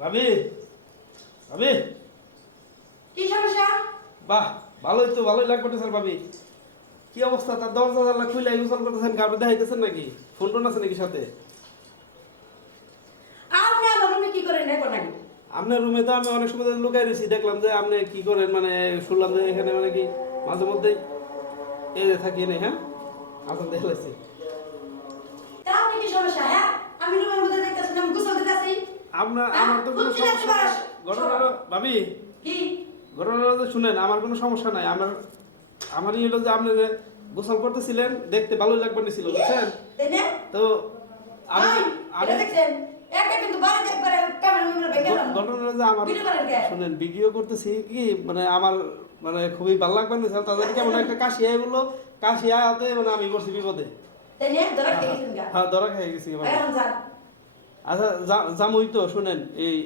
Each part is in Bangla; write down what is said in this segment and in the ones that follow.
ভাবি ভাবি। কি সমস্যা? বাহ ভালোই তো ভালোই লাগবে স্যার ভাবি। কি অবস্থা? তার দরজা জানলা খুলে গোসল করতেছেন দেখাইতেছেন নাকি? ফোন টোন আছে নাকি সাথে? আপনি আমার রুমে কি করেন? দেখো নাকি। আপনার রুমে তো আমি অনেক সময় লুকাই রয়েছি। দেখলাম যে আপনি কি করেন? মানে শুনলাম যে এখানে মানে কি মাঝে মধ্যে এই যে থাকি নেই হ্যাঁ? আপনার দেখলেছি তা আপনি কি সমস্যা হ্যাঁ আমি রুমের মধ্যে দেখতেছি আমি গোসল দিতেছি আপনার আমার তো কোনো সমস্যা তোমার। নাই। ঘটনা ভাবি? ঘটনাটা তো শুনেন আমার কোনো সমস্যা নাই। আমার আমারই হলো যে আপনি যে গোসল করতেছিলেন দেখতে ভালোই লাগবে না ছিল বুঝছেন? তো আমি আমি যে আমার শুনেন ভিডিও করতেছি কি? মানে আমার মানে খুবই ভালো লাগবে না স্যার তাদের কেমন একটা কাশি আয় বলল কাশি মানে আমি পড়ছি বিপদে। হ্যাঁ ধরা খেয়ে গেছি। আচ্ছা জামুই তো শুনেন এই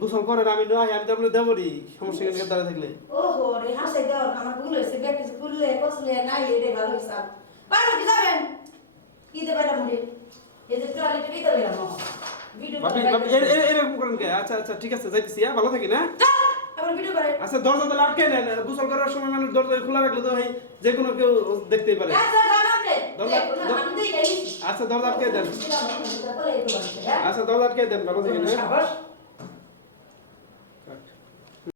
গোসল করেন আমি নয় আমি তো আপনি দেবরি সমস্যা কেন দাঁড়িয়ে থাকলে। ওহো রে হাসে দাও আমার ভুল হয়েছে ব্যাগ কিছু খুললে কষলে নাই রে ভালো পারো কি যাবেন? কি দেবে না মুড়ি? এই যে টয়লেটে কি দেবে না এরকম করেন কে? আচ্ছা আচ্ছা ঠিক আছে যাইতেছি হ্যাঁ ভালো থাকি না ভিডিও করে আচ্ছা দরজা তাহলে আটকে নেন গোসল করার সময় মানুষ দরজা খোলা রাখলে তো ভাই যে কোনো কেউ দেখতেই পারে। আচ্ছা দরজা- আটকে দেন। হ্যাঁ? আচ্ছা দরজা আটকে দেন ভালো থাকি সাহস?